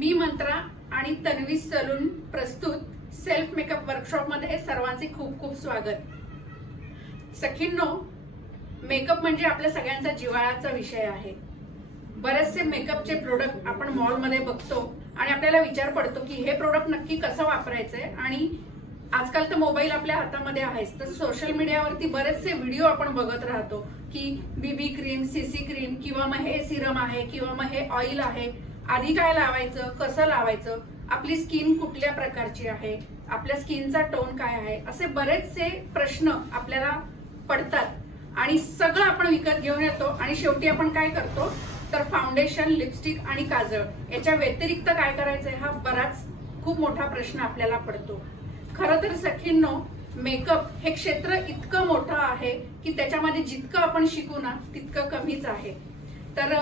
मी मंत्रा आणि तन्वी सलून प्रस्तुत self makeup workshop मध्ये सर्वांचे खूप खूप स्वागत। सखींनो, मेकअप म्हणजे आपल्या सगळ्यांचा जिव्हाळ्याचा विषय आहे। बरेचसे मेकअपचे प्रोडक्ट आपण मॉल मध्ये बघतो आणि आपल्याला विचार पडतो की हे प्रोडक्ट नक्की कसं वापरायचंय। आणि आजकाल तर मोबाईल आपल्या हातामध्ये आहेच, तर सोशल मीडियावरती बरेचसे व्हिडिओ आपण बघत राहतो की बीबी क्रीम, सीसी क्रीम किंवा मग हे सिरम आहे किंवा मग हे ऑइल आहे, आधी काय लावायचं, कसं लावायचं, आपली स्किन कुठल्या प्रकारची आहे, आपल्या स्किनचा टोन काय आहे, असे बरेचसे प्रश्न आपल्याला पडतात आणि सगळं आपण विकत घेऊन येतो आणि शेवटी आपण काय करतो तर फाउंडेशन, लिपस्टिक आणि काजळ याच्या व्यतिरिक्त काय करायचंय हा बराच खूप मोठा प्रश्न आपल्याला पडतो। खरं तर सखींनो, मेकअप हे क्षेत्र इतकं मोठं आहे की त्याच्यामध्ये जितकं आपण शिकू ना तितकं कमीच आहे। तर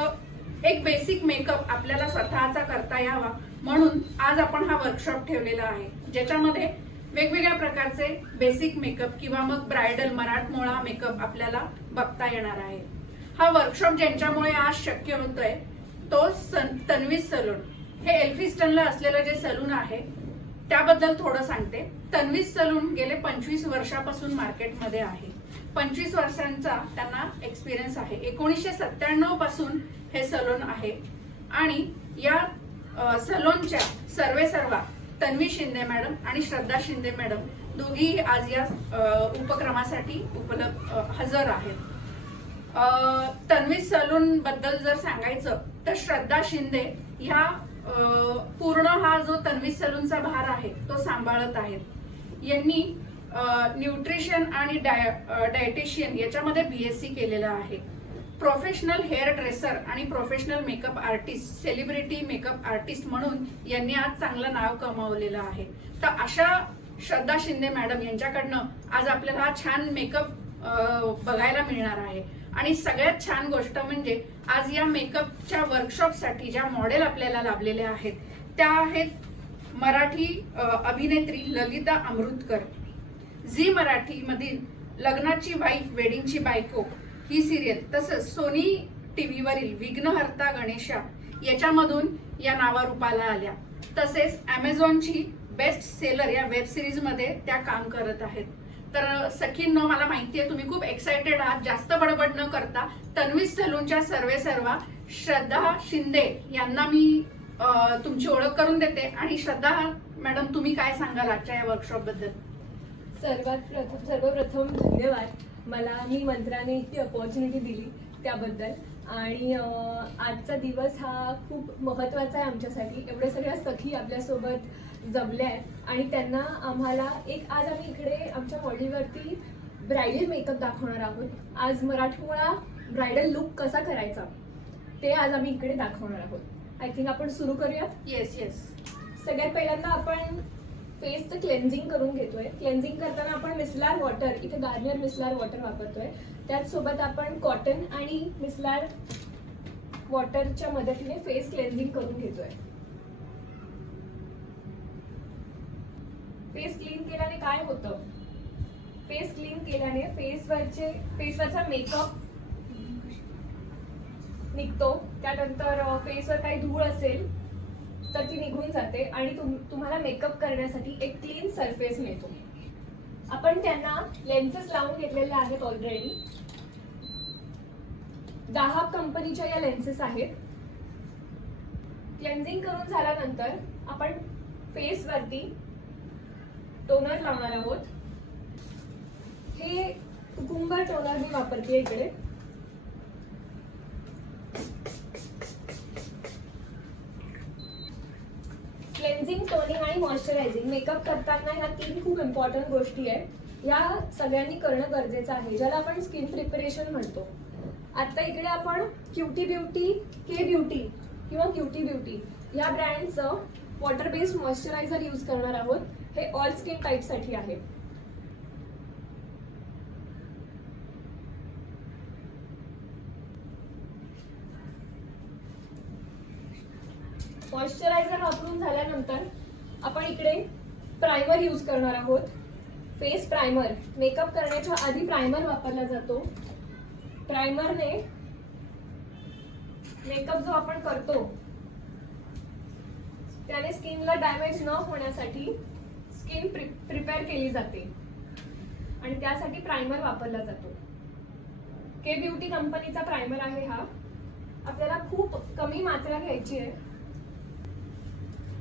एक बेसिक मेकअप आपल्याला स्वतःचा करता यावा म्हणून आज आपण हा वर्कशॉप ठेवलेला आहे, ज्याच्यामध्ये वेगवेगळ्या प्रकारचे बेसिक मेकअप किंवा मग ब्रायडल, मराठमोळा मेकअप आपल्याला बघता येणार आहे। हा वर्कशॉप ज्यांच्यामुळे आज शक्य होतोय तो तन्वी सलून, हे एल्फिस्टनला असलेलं जे सलून आहे त्याबद्दल थोडं सांगते। तन्वी सलून गेले 25 वर्षापासून मार्केटमध्ये आहे। 25 वर्षांचा त्यांना एक्सपिरियन्स आहे। 1997 पासून हे सलून आहे आणि या सलूनच्या सर्वेसर्वा तन्वी शिंदे मॅडम आणि श्रद्धा शिंदे मॅडम दोघी आज या उपक्रमासाठी हजर आहेत। तन्वी सलून बद्दल जर सांगायचं तर श्रद्धा शिंदे ह्या पूर्ण हा जो तन्वी सलूनचा भार आहे तो सांभाळत आहेत। यांनी न्यूट्रिशन आणि डायटिशियन याच्यामध्ये बीएससी केलेलं आहे। प्रोफेशनल हेअर ड्रेसर आणि professional makeup artist, celebrity makeup artist म्हणून यांनी आज चांगलं नाव कमावलेलं आहे। तर अशा श्रद्धा शिंदे मॅडम यांच्याकडनं आज आपल्याला छान मेकअप बघायला मिळणार आहे। आणि सगळ्यात छान गोष्ट म्हणजे आज या मेकअपच्या वर्कशॉपसाठी ज्या मॉडेल आपल्याला लाभलेल्या आहेत त्या आहेत मराठी अभिनेत्री ललिता अमृतकर। झी मराठी मधील लग्नाची वाईफ वेडिंगची बायको ही सिरियल, तसंच सोनी टीव्ही वरील विघ्नहर्ता गणेशा याच्यामधून या नावारूपाला आल्या। तसेच अमेझॉनची बेस्ट सेलर या वेब सिरीज मध्ये त्या काम करत आहेत। तर सखींनो, मला माहिती आहे तुम्ही खूप एक्साइटेड आहात। जास्त बडबड न करता तन्वी सलूनच्या सर्वेसर्वा श्रद्धा शिंदे यांना मी तुमची ओळख करून देते। आणि श्रद्धा मॅडम, तुम्ही काय सांगाल आजच्या या वर्कशॉप बद्दल? सर्वप्रथम धन्यवाद, मला मी मंत्राने इतकी अपॉर्च्युनिटी दिली त्याबद्दल। आणि आजचा दिवस हा खूप महत्त्वाचा आहे आमच्यासाठी। एवढ्या सगळ्या सखी आपल्यासोबत जमल्या आहेत आणि त्यांना आम्हाला आज आम्ही इकडे आमच्या मॉडेलवरती ब्रायडल मेकअप दाखवणार आहोत। आज मराठमोळा ब्रायडल लुक कसा करायचा ते आज आम्ही इकडे दाखवणार आहोत। आय थिंक आपण सुरू करूयात। Yes yes. सगळ्यात पहिल्यांदा आपण फेसचं क्लेन्झिंग करून घेतोय। क्लेन्झिंग करताना आपण मिसलार वॉटर, इथे गार्नियर मिसलार वॉटर वापरतोय। त्याचसोबत आपण कॉटन आणि मिसलार वॉटरच्या मदतीने फेस क्लेन्झिंग करून घेतोय। फेस क्लीन केल्याने काय होतं? फेस क्लीन केल्याने फेसवरचा मेकअप निघतो। त्यानंतर फेसवर काही धूळ असेल तर ती निघून जाते आणि तुम्हाला मेकअप करण्यासाठी एक क्लीन सरफेस मिळतो। आपण त्यांना लेन्सेस लावून घेतलेले आहेत ऑलरेडी। दाहा कंपनीच्या या लेन्सेस आहेत। क्लेन्झिंग करून झाल्यानंतर आपण फेसवरती टोनर लावणार आहोत। हे कुकुंबर टोनर मी वापरते इकडे। क्लेन्झिंग, टोनिंग आणि मॉइश्चरायझिंग मेकअप करताना ह्या 3 खूप इम्पॉर्टंट गोष्टी आहेत। या सगळ्यांनी करणं गरजेचं आहे, ज्याला आपण स्किन प्रिपरेशन म्हणतो। आता इकडे आपण क्युटी ब्युटी, के ब्युटी किंवा क्युटी ब्युटी या ब्रँडचं वॉटर बेस्ड मॉइश्चरायझर यूज करणार आहोत। हे ऑल स्किन टाईपसाठी आहे। मॉइश्चरायझर वापरून झाल्यानंतर आपण इकडे प्रायमर यूज करणार आहोत। फेस प्रायमर, मेकअप करण्याच्या आधी प्रायमर वापरला जातो। प्रायमरने मेकअप जो आपण करतो स्किनला डॅमेज न होण्यासाठी स्किन प्रिपेअर केली जाते आणि त्यासाठी प्रायमर वापरला जातो. के ब्युटी कंपनीचा प्रायमर आहे हा. आपल्याला खूप कमी मात्रा घ्यायची आहे.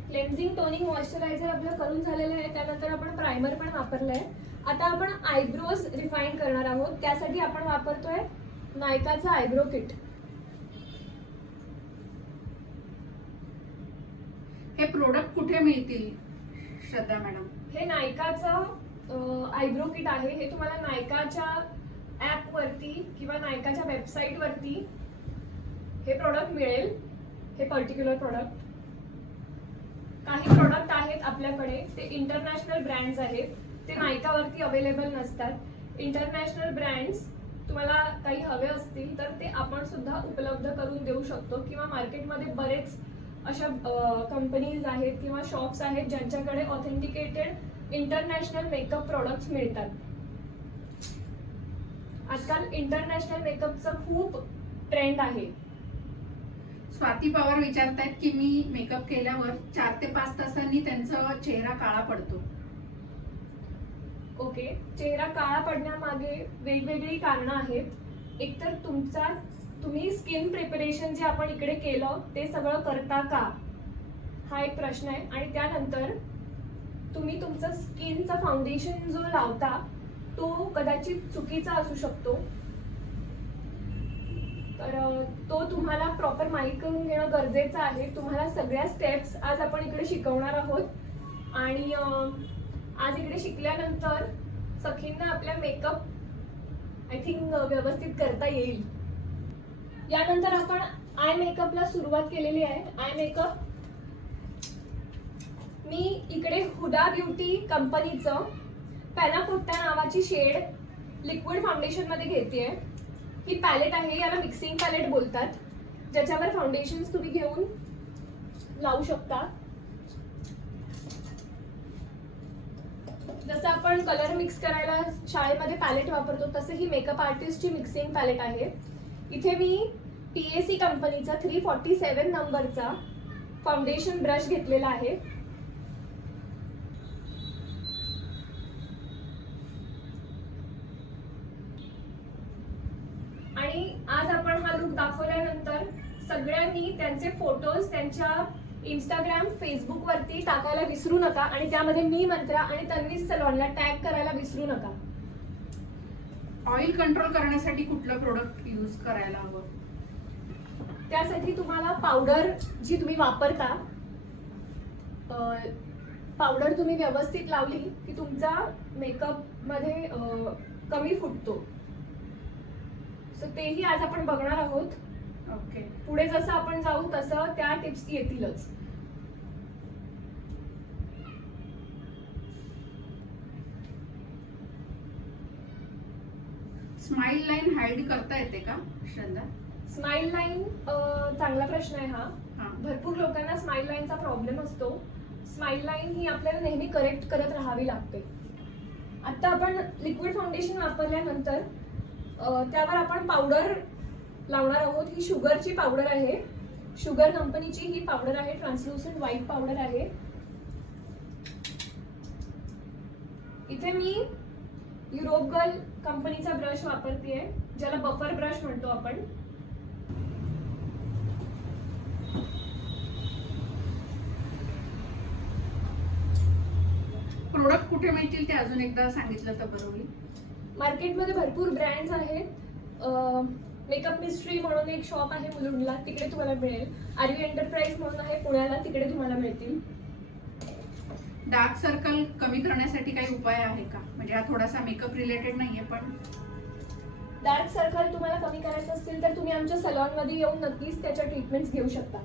क्लेन्झिंग टोनिंग मॉइश्चरायझर आपलं करून झालेलं आहे. त्यानंतर आपण प्रायमर पण वापरलंय. आता आपण आयब्रोज रिफाईन करणार आहोत. त्यासाठी आपण वापरतोय नायकाचा आयब्रो किट. हे प्रोडक्ट कुठे मिळतील श्रद्धा मॅडम? हे नायकाचं आयब्रो किट आहे. हे तुम्हाला नायकाच्या ऍप वरती किंवा नायकाच्या वेबसाईट वरती हे प्रोडक्ट मिळेल. हे पर्टिक्युलर प्रोडक्ट, काही प्रोडक्ट आहेत आपल्याकडे ते इंटरनॅशनल ब्रँड्स आहेत. ते नायकावरती अवेलेबल नसतात. इंटरनॅशनल ब्रँड्स तुम्हाला काही हवे असतील तर ते आपण सुद्धा उपलब्ध करून देऊ शकतो. किंवा मार्केटमध्ये बरेच अशा कंपनीज आहेत किंवा शॉप्स आहेत ज्यांच्याकडे ऑथेंटिकेटेड इंटरनॅशनल मेकअप प्रोडक्ट्स मिळतात. आजकाल इंटरनॅशनल मेकअपचा खूप ट्रेंड आहे. स्वाती पवार विचारतायत की मी मेकअप केल्यावर 4 ते 5 तासांनी त्यांचा चेहरा काळा पडतो. ओके, चेहरा काळा पडण्यामागे वेगवेगळी कारणं आहेत. एकतर तुम्ही स्किन प्रिपरेशन जे आपण इकडे केलं ते सगळं करता का, हा एक प्रश्न आहे. आणि त्यानंतर तुम्ही तुमचं स्किनचा फाउंडेशन जो लावता तो कदाचित चुकीचा असू शकतो. तर तो तुम्हाला प्रॉपर माहीत करून घेणं गरजेचं आहे. तुम्हाला सगळ्या स्टेप्स आज आपण इकडे शिकवणार आहोत. आणि आज इकडे शिकल्यानंतर सखींना आपल्या मेकअप आय थिंक व्यवस्थित करता येईल. यानंतर आपण आय मेकअपला सुरुवात केलेली आहे. आय मेकअप मी इकडे हुडा ब्युटी कंपनीचं पॅनाकोट्टा नावाची शेड लिक्विड फाउंडेशन मध्ये घेतेय. ही पॅलेट आहे, याला मिक्सिंग पॅलेट बोलतात, ज्याच्यावर फाउंडेशन्स तुम्ही घेऊन लावू शकता. जसं आपण कलर मिक्स करायला शाळेमध्ये पॅलेट वापरतो तसं ही मेकअप आर्टिस्टची मिक्सिंग पॅलेट आहे. इथे मी PAC कंपनीचा 347 नंबरचा फाउंडेशन ब्रश घेतलेला आहे. आणि आज आपण हा लुक दाखवल्यानंतर सगळ्यांनी त्यांचे फोटोज त्यांच्या इंस्टाग्राम, फेसबुक वरती टाकायला विसरू नका. आणि त्यामध्ये मी मंत्रा आणि तन्वी सलॉनला टॅग करायला विसरू नका. ऑइल कंट्रोल करण्यासाठी कुठलं प्रोडक्ट यूज करायला हवं? त्यासाठी तुम्हाला पावडर जी तुम्ही वापरता, पावडर तुम्ही व्यवस्थित लावली की तुमचा मेकअप मध्ये कमी फुटतो. सो तेही आज आपण बघणार आहोत. ओके, पुढे जसं आपण जाऊ तसं त्या टिप्स येतीलच. स्माइल लाईन हाईड करता येते का श्रद्धा? स्माइल लाईन चांगला प्रश्न आहे हा. हा. भरपूर लोकांना स्माइल लाईनचा प्रॉब्लेम असतो. स्माइल लाईन ही आपल्याला नेहमी करेक्ट करत राहावी लागते. आता आपण लिक्विड फाउंडेशन वापरल्यानंतर त्यावर आपण पावडर लावणार आहोत. ही शुगरची पावडर आहे. शुगर कंपनीची ही पावडर आहे. ट्रान्सलुसंट व्हाईट पावडर आहे. इथे मी युरोप गर्ल कंपनीचा ब्रश वापरतेय, ज्याला बफर ब्रश म्हणतो आपण. प्रोडक्ट कुठे मिळतील ते अजून एकदा सांगितलं तर बरं होईल. मार्केटमध्ये भरपूर ब्रँड्स आहेत. मेकअप मिस्ट्री म्हणून एक शॉप आहे मुलुंडला, तिकडे तुम्हाला मिळेल. आरवी एंटरप्राइज म्हणून आहे पुण्याला, तिकडे तुम्हाला मिळतील. डार्क सर्कल कमी करण्यासाठी काही उपाय आहे का? म्हणजे हा थोडासा मेकअप रिलेटेड नाहीये, पण डार्क सर्कल तुम्हाला कमी करायचं असतील तर तुम्ही आमच्या सलॉन मध्ये येऊन नक्कीच त्याच्या ट्रीटमेंट्स घेऊ शकता.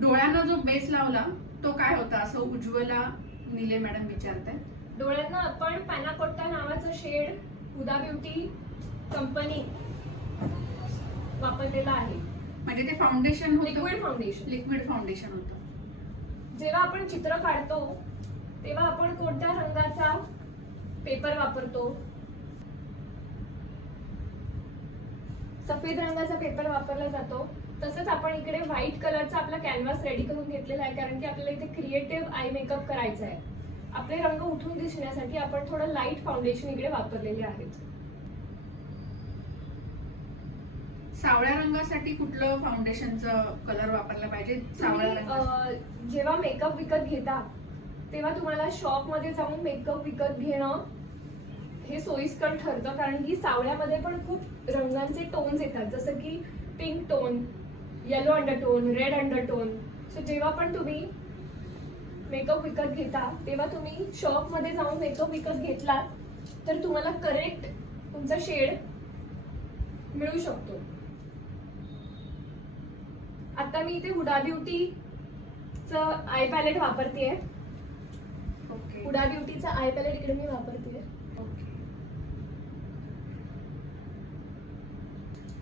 डोळ्यांना जो बेस लावला तो काय होता असं उज्ज्वला निले मॅडम विचारतायत. डोळ्यांना आपण पॅनाकोट्टा नावाचं शेड हुडा ब्युटी कंपनी वापरलेला आहे. म्हणजे ते foundation liquid foundation. Liquid foundation होतं. जेव्हा आपण चित्र काढतो तेव्हा आपण कोणत्या रंगाचा पेपर वापरतो? सफेद रंगाचा पेपर वापरला जातो. तसंच आपण इकडे व्हाईट कलरचा आपला कॅनव्हास रेडी करून घेतलेला आहे, कारण की आपल्याला इथे क्रिएटिव्ह आय मेकअप करायचा आहे. आपले रंग उठून दिसण्यासाठी आपण थोडं लाईट फाउंडेशन इकडे वापरलेले आहेत. सावळ्या रंगासाठी कुठलं फाउंडेशनचं कलर वापरला पाहिजे? सावळ्या रंगासाठी जेव्हा मेकअप विकत घेता तेव्हा तुम्हाला शॉप मध्ये जाऊन मेकअप विकत घेणं हे सोयीस्कर ठरतं, कारण की सावळ्यामध्ये पण खूप रंगांचे टोन्स येतात, जसं की pink tone, yellow undertone, red undertone. So जेव्हा पण तुम्ही मेकअप विकत घेता तेव्हा तुम्ही शॉप मध्ये जाऊन मेकअप विकत घेतला तर तुम्हाला करेक्ट तुमचा शेड मिळू शकतो. आता मी इथे हुडा ब्युटीचं आय पॅलेट वापरतेय. ओके. हुडा ब्युटीचा आय पॅलेट इकडे मी वापरतेय. ओके.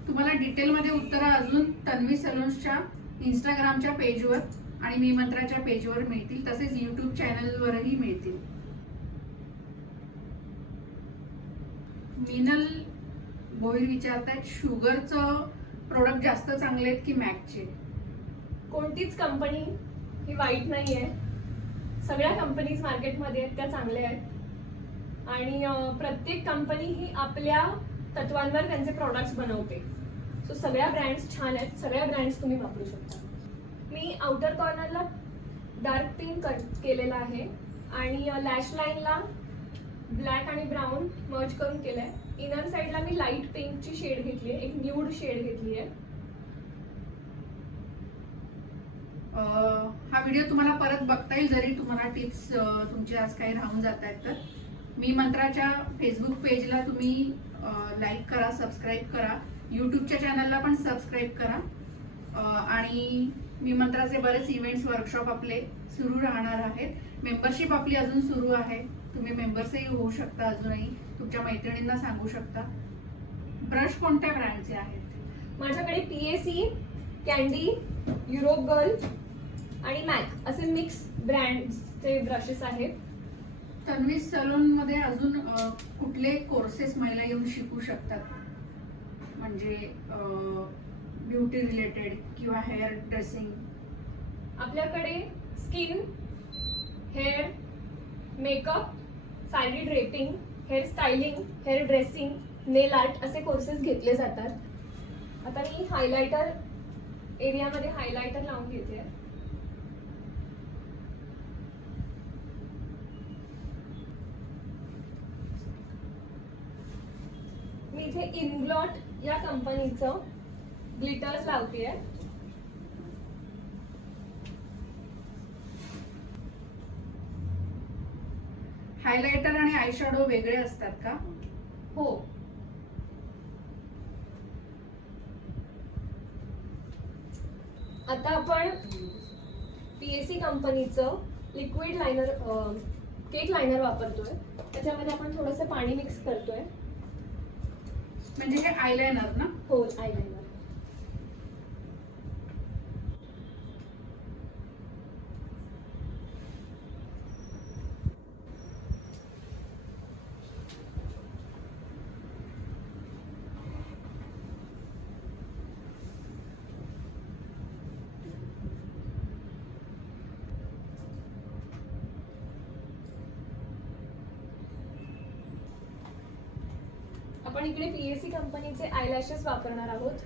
तुम्हाला डिटेलमध्ये उत्तरं अजून तन्वी सलून्सच्या इंस्टाग्रामच्या पेजवर आणि मी मंत्राच्या पेजवर मिळतील, तसेच युट्यूब चॅनलवरही मिळतील. मिनल भोईर विचारतायत, शुगरचं प्रोडक्ट जास्त चांगले आहेत की मॅकचे? कोणतीच कंपनी ही वाईट नाही आहे. सगळ्या कंपनीज मार्केटमध्ये आहेत त्या चांगल्या आहेत, आणि प्रत्येक कंपनी ही आपल्या तत्वांवर त्यांचे प्रॉडक्ट्स बनवते. सो सगळ्या ब्रँड्स छान आहेत, सगळ्या ब्रँड्स तुम्ही वापरू शकता. मी आउटर कॉर्नरला डार्क पिंक केलेला आहे आणि लॅश लाईनला ब्लॅक आणि ब्राऊन मर्ज करून केलंय. इनर साईडला मी लाईट पिंकची शेड घेतली आहे, एक न्यूड शेड घेतली आहे. हा व्हिडिओ तुम्हाला परत बघता येईल जरी तुम्हाला टिप्स तुमचे आज काही राहून जात आहेत तर. मी मंत्राच्या फेसबुक पेजला तुम्ही लाईक करा, सबस्क्राईब करा, यूट्यूबच्या चॅनलला पण सबस्क्राईब करा. आणि मी मंत्राचे बरेच इव्हेंट्स, वर्कशॉप आपले सुरू राहणार आहेत. मेंबरशिप आपली अजून सुरू आहे, तुम्ही मेंबर्सही होऊ शकता. अजूनही तुमच्या मैत्रिणींना सांगू शकता. ब्रश कोणत्या ब्रँडचे आहेत? माझ्याकडे PAC, कॅन्डी, युरोप गर्ल आणि मॅक असे मिक्स ब्रँडचे ब्रशेस आहेत. तन्वी सलून मध्ये अजून कुठले कोर्सेस महिला येऊन शिकू शकतात, म्हणजे ब्युटी रिलेटेड किंवा हेअर ड्रेसिंग? आपल्याकडे skin, hair, makeup, sari draping, hair styling, hair dressing, nail art असे कोर्सेस घेतले जातात. आता मी हायलायटर एरियामध्ये हायलायटर लावून घेते. मी इथे इनग्लॉट या कंपनीचं ग्लिटर्स लावतेय. हायलायटर आणि आय शॅडो वेगळे असतात का? हो. आता आपण PAC कंपनीचं लिक्विड लायनर, केक लायनर वापरतोय. त्याच्यामध्ये आपण थोडंसं पाणी मिक्स करतोय. म्हणजे हे आयलायनर ना? हो, आयलायनर. आपण इकडे PAC कंपनीचे आयलॅशेस वापरणार आहोत.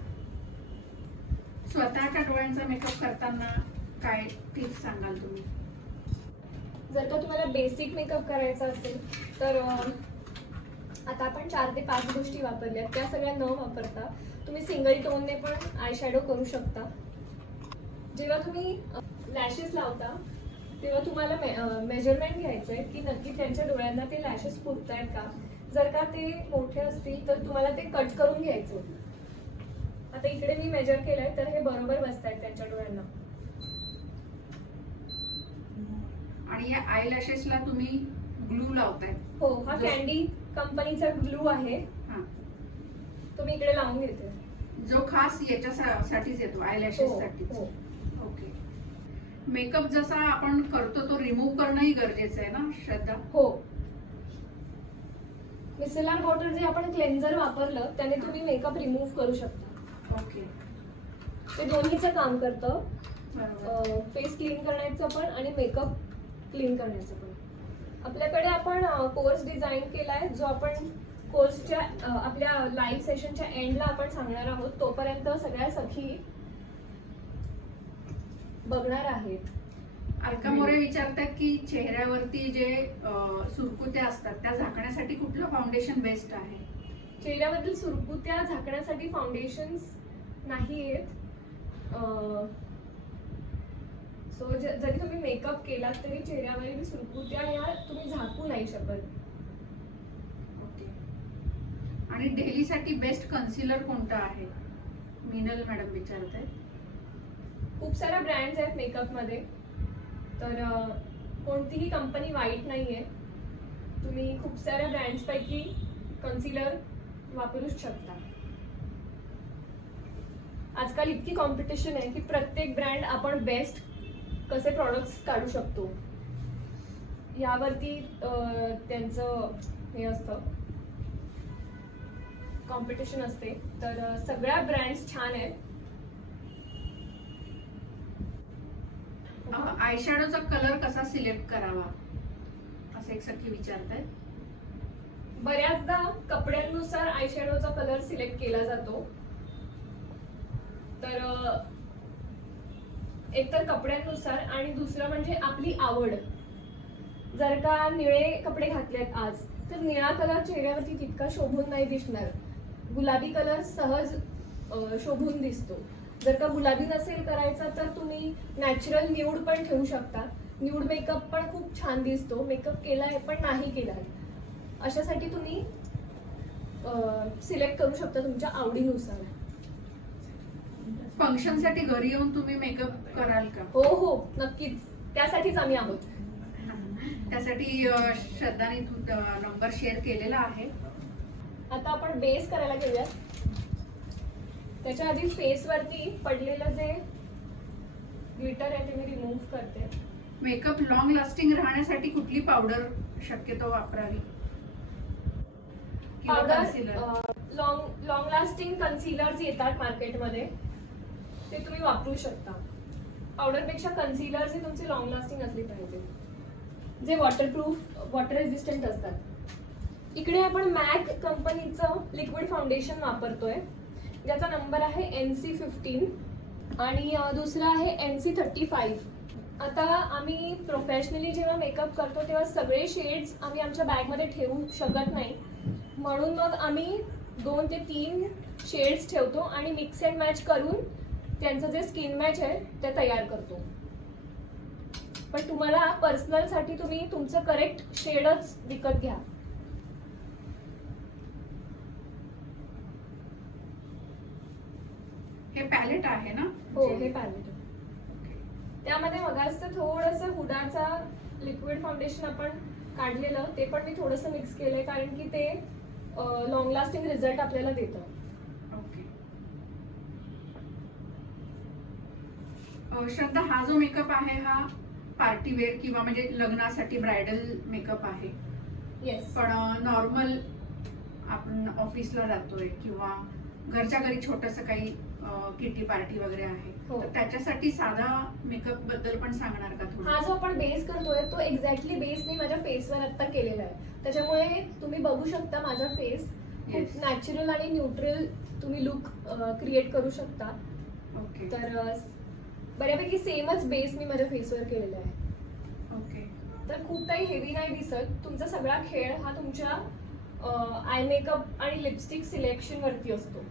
स्वतःच्या डोळ्यांचा मेकअप करताना काय टिप्स सांगाल तुम्ही? जर का तुम्हाला बेसिक मेकअप करायचा असेल तर आता आपण 4 ते 5 गोष्टी वापरल्या, त्या सगळ्या न वापरता तुम्ही सिंगल टोनने पण आय शॅडो करू शकता. जेव्हा तुम्ही लॅशेस लावता तेव्हा तुम्हाला मेजरमेंट घ्यायचं आहे की नक्की त्यांच्या डोळ्यांना ते लॅशेस पुरत आहेत का. जर का ते मोठे असतील तर तुम्हाला ते कट करून घ्यायचं. आता इकडे मी मेजर केलंय तर हे बरोबर बसत आहेत त्यांच्या डोळ्यांना. आणि या आय लॅशेसला तुम्ही ग्लू लावताय? हो, हा कॅन्डी कंपनीचा ग्लू आहे. हा, तो मी इकडे लावून घेते. जो खास याच्यासाठीच येतो, आय लॅशेस साठी. हो. ओके. मेकअप जसा आपण करतो तो रिमूव्ह करणंही गरजेचं आहे ना श्रद्धा? हो. मिसेलर वॉटर जे आपण क्लेन्झर वापरलं त्याने तुम्ही मेकअप रिमूव्ह करू शकता. ओके, ते दोन्हीचं काम करतं. बरोबर. फेस क्लीन करण्याचं पण आणि मेकअप क्लीन करण्याचं पण. आपल्याकडे आपण कोर्स डिझाईन केलाय, जो आपण कोर्सच्या आपल्या लाईव्ह सेशनच्या एंडला आपण सांगणार आहोत. तोपर्यंत सगळ्या सखी बघणार आहेत. अलका मोरे विचारतात की चेहऱ्यावरती जे सुरकुत्या असतात त्या झाकण्यासाठी कुठलं फाउंडेशन बेस्ट आहे? चेहऱ्यावरील सुरकुत्या झाकण्यासाठी फाउंडेशन्स नाही आहेत. सो जरी तुम्ही मेकअप केलात तरी चेहऱ्यावरील सुरकुत्या या तुम्ही झाकू नाही शकत. ओके. आणि डेलीसाठी बेस्ट कन्सिलर कोणतं आहे? मिनल मॅडम विचारत आहेत. खूप साऱ्या ब्रँड्स आहेत मेकअपमध्ये, तर कोणतीही कंपनी वाईट नाहीये. तुम्ही खूप साऱ्या ब्रँड्स पैकी कन्सिलर वापरूच शकता. आजकाल इतकी कॉम्पिटिशन आहे की प्रत्येक ब्रँड आपण बेस्ट कसे प्रॉडक्ट्स काढू शकतो यावरती त्यांचं हे असतं, कॉम्पिटिशन असते. तर सगळ्या ब्रँड्स छान आहेत. आयशॅडोचा कलर कसा सिलेक्ट करावा असं एक सखी विचारतायत. बऱ्याचदा कपड्यांनुसार आयशॅडोचा कलर सिलेक्ट केला जातो. तर एकतर कपड्यांनुसार आणि दुसरं म्हणजे आपली आवड. जर का निळे कपडे घातलेत आज, तर निळा कलर चेहऱ्यावरती तितका शोभून नाही दिसणार. गुलाबी कलर सहज शोभून दिसतो. जर का गुलाबी नसेल करायचा तर तुम्ही नॅचरल न्यूड पण ठेवू शकता. न्यूड मेकअप पण खूप छान दिसतो. मेकअप केलाय पण नाही केलाय अशासाठी तुम्ही सिलेक्ट करू शकता तुमच्या आवडीनुसार. फंक्शन साठी घरी येऊन तुम्ही मेकअप कराल का? हो हो, नक्कीच. त्यासाठीच आम्ही आहोत. त्यासाठी श्रद्धाने नंबर शेअर केलेला आहे. आता आपण बेस करायला घेऊया. त्याच्या आधी फेस वरती पडलेलं जे ग्लिटर आहे ते मी रिमूव्ह करते. मेकअप लॉंग लास्टिंग राहण्यासाठी कुठली पावडर शक्यतो वापरावी? किंवा concealer? पावडर लॉंग लास्टिंग कन्सिलर्स येतात मार्केटमध्ये, ते तुम्ही वापरू शकता. पावडरपेक्षा कन्सिलर्स हे तुमचे लॉंग लास्टिंग असले पाहिजे, जे वॉटरप्रूफ वॉटर रेझिस्टंट असतात. इकडे आपण मॅक कंपनीचं लिक्विड फाउंडेशन वापरतोय, ज्याचा नंबर आहे NC15 आणि दुसरा आहे NC35. आता आम्ही प्रोफेशनली जेव्हा मेकअप करतो तेव्हा सगळे शेड्स आम्ही आमच्या बॅगमध्ये ठेवू शकत नाही, म्हणून मग आम्ही 2 ते 3 शेड्स ठेवतो आणि मिक्स अँड मॅच करून त्यांचं जे स्किन मॅच आहे ते तयार करतो. पण तुम्हाला पर्सनलसाठी तुम्ही तुमचं करेक्ट शेडच विकत घ्या. हे पॅलेट आहे ना? हो, हे पॅलेट. त्यामध्ये मगाचं थोडंसं हुडाचा लिक्विड फाउंडेशन आपण काढलेलं ते पण मी थोडंसं मिक्स केलंय, कारण की ते लॉंग लास्टिंग रिझल्ट आपल्याला देतं. ओके. श्रद्धा, हा जो मेकअप आहे हा पार्टी वेअर किंवा म्हणजे लग्नासाठी ब्रायडल मेकअप आहे. येस. पण नॉर्मल आपण ऑफिसला जातोय किंवा घरच्या घरी छोटस काही किटी पार्टी वगैरे आहे, हो. तर त्याच्यासाठी साधा मेकअप बद्दल पण सांगणार का थोडं? हा जो आपण बेस करतोय तो एक्झॅक्टली बेस मी माझ्या फेसवर आता केलेला आहे. त्याच्यामुळे तुम्ही बघू शकता माझा फेस Yes. नॅचरल आणि न्यूट्रल तुम्ही लुक क्रिएट करू शकता. ओके. तर बऱ्यापैकी सेमच बेस मी माझ्या फेसवर केलेला आहे. ओके. तर खूप काही हेवी नाही दिसत. तुमचा सगळा खेळ हा तुमच्या आय मेकअप आणि लिपस्टिक सिलेक्शन वरती असतो.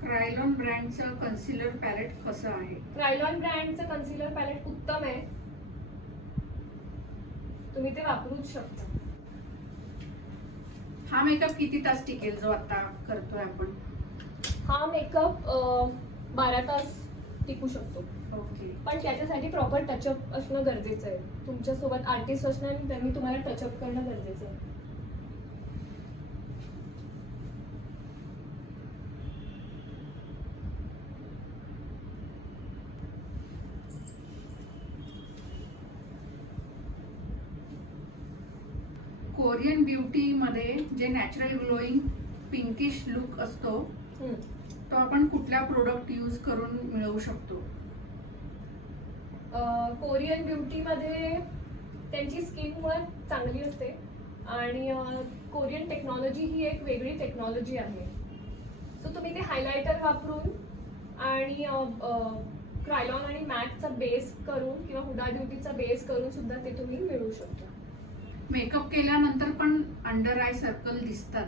क्रायलॉन ब्रँडचं कन्सिलर पॅलेट कसं आहे? क्रायलॉन ब्रँडचं कन्सिलर पॅलेट उत्तम आहे, तुम्ही ते वापरूच शकता. हा मेकअप किती तास टिकेल जो आता करतोय आपण? हा मेकअप 12 तास टिकू शकतो. ओके. पण त्याच्यासाठी प्रॉपर टचअप असणं गरजेचं आहे. तुमच्यासोबत आर्टिस्ट असणं आणि त्यांनी तुम्हाला टचअप करणं गरजेचं आहे. कोरियन ब्युटी मध्ये जे नॅचरल ग्लोईंग पिंकिश लुक असतो तो आपण कुठल्या प्रोडक्ट यूज करून मिळवू शकतो? कोरियन ब्युटीमध्ये त्यांची स्किन मुळात चांगली असते आणि कोरियन टेक्नॉलॉजी ही एक वेगळी टेक्नॉलॉजी आहे. सो तुम्ही ते हायलायटर वापरून आणि क्रायलॉन आणि मॅटचा बेस करून किंवा हुडा ब्युटीचा बेस करून सुद्धा ते तुम्ही मिळवू शकता. मेकअप केल्यानंतर पण अंडर आय सर्कल दिसतात,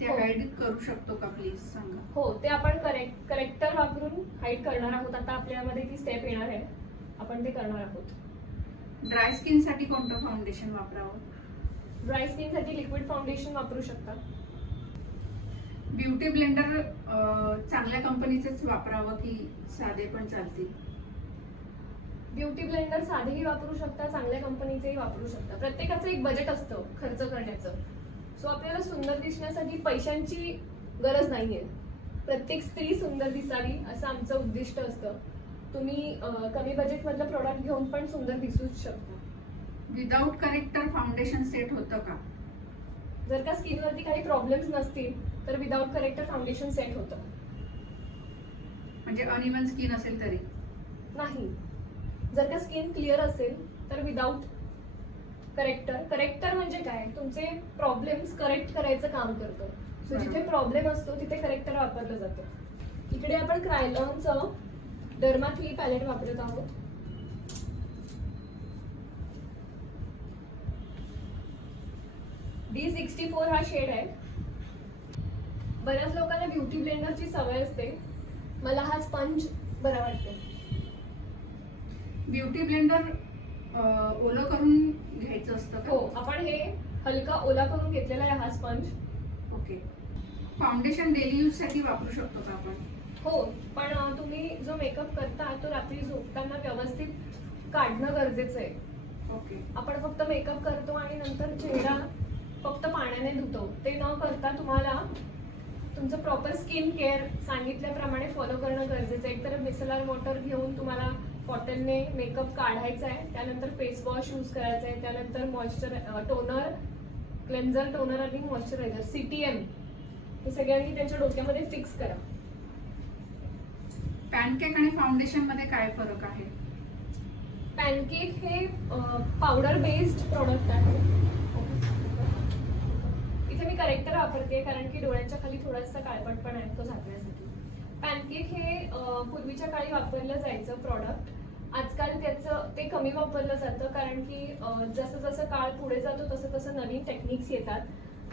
ते हो. हाईड करू शकतो का? प्लीज सांगा. हो, ते आपण करेक्टर वापरून हाईड करणार आहोत. आता आपल्यामध्ये ती स्टेप येणार आहे, आपण ते करणार आहोत. ड्राय स्किन साठी कोणतं फाउंडेशन वापरावं? ड्राय स्किनसाठी लिक्विड फाउंडेशन वापरू शकता. ब्युटी ब्लेंडर चांगल्या कंपनीचेच वापरावं की साधे पण चालतील? ब्युटी ब्लेंडर साधेही वापरू शकता, चांगल्या कंपनीचेही वापरू शकता. प्रत्येकाचं एक बजेट असतं खर्च करण्याचं. सो आपल्याला सुंदर दिसण्यासाठी पैशांची गरज नाहीये. प्रत्येक स्त्री सुंदर दिसावी असं आमचं उद्दिष्ट असतं. तुम्ही कमी बजेटमधलं प्रोडक्ट घेऊन पण सुंदर दिसूच शकता. विदाउट करेक्टर फाउंडेशन सेट होतं का? जर का स्किनवरती काही प्रॉब्लेम्स नसतील तर विदाउट करेक्टर फाउंडेशन सेट होतं. म्हणजे अनइव्हन स्किन असेल तरी? नाही. जर का स्किन क्लिअर असेल तर विदाउट करेक्टर म्हणजे काय, तुमचे प्रॉब्लेम्स करेक्ट करायचं काम करतं. सो जिथे प्रॉब्लेम असतो तिथे करेक्टर वापरलं जातं. इकडे आपण क्रायलॉनचं डर्मा 3 पॅलेट वापरत आहोत. D64 हा शेड आहे. बऱ्याच लोकांना ब्युटी ब्लेंडरची सवय असते, मला हा स्पंज बरा वाटतो. ब्युटी ब्लेंडर ओलं करून घ्यायचं असतं का? हो, आपण हे हलका ओला करून घेतलेला आहे हा sponge. Okay. Foundation daily use साठी वापरू शकतो का आपण? हो, पण तुम्ही जो मेकअप करता तो रात्री झोपताना व्यवस्थित काढणं गरजेचं आहे. ओके. आपण फक्त मेकअप करतो आणि नंतर चेहरा फक्त पाण्याने धुतो, ते न करता तुम्हाला तुमचं प्रॉपर स्किन केअर सांगितल्याप्रमाणे फॉलो करणं गरजेचं आहे. एकतर मिसलर वॉटर घेऊन तुम्हाला कॉटनने मेकअप काढायचा आहे, त्यानंतर फेस वॉश यूज करायचा आहे, त्यानंतर टोनर, क्लेन्झर, टोनर आणि मॉइश्चरायझर CTM हे सगळ्यांनी त्यांच्या डोक्यामध्ये फिक्स करा. पॅनकेक आणि फाउंडेशन मध्ये काय फरक आहे? पॅनकेक हे पावडर बेस्ड प्रोडक्ट आहे. इथे मी करेक्टर वापरते कारण की डोळ्यांच्या खाली थोडासा काळपटपणा आहे तो झाकण्यासाठी. पॅनकेक हे पूर्वीच्या काळी वापरलं जायचं प्रोडक्ट. आजकाल ते कमी वापरलं जातं कारण की जसं जसं काळ पुढे जातो तसं तसं नवीन टेक्निक्स येतात.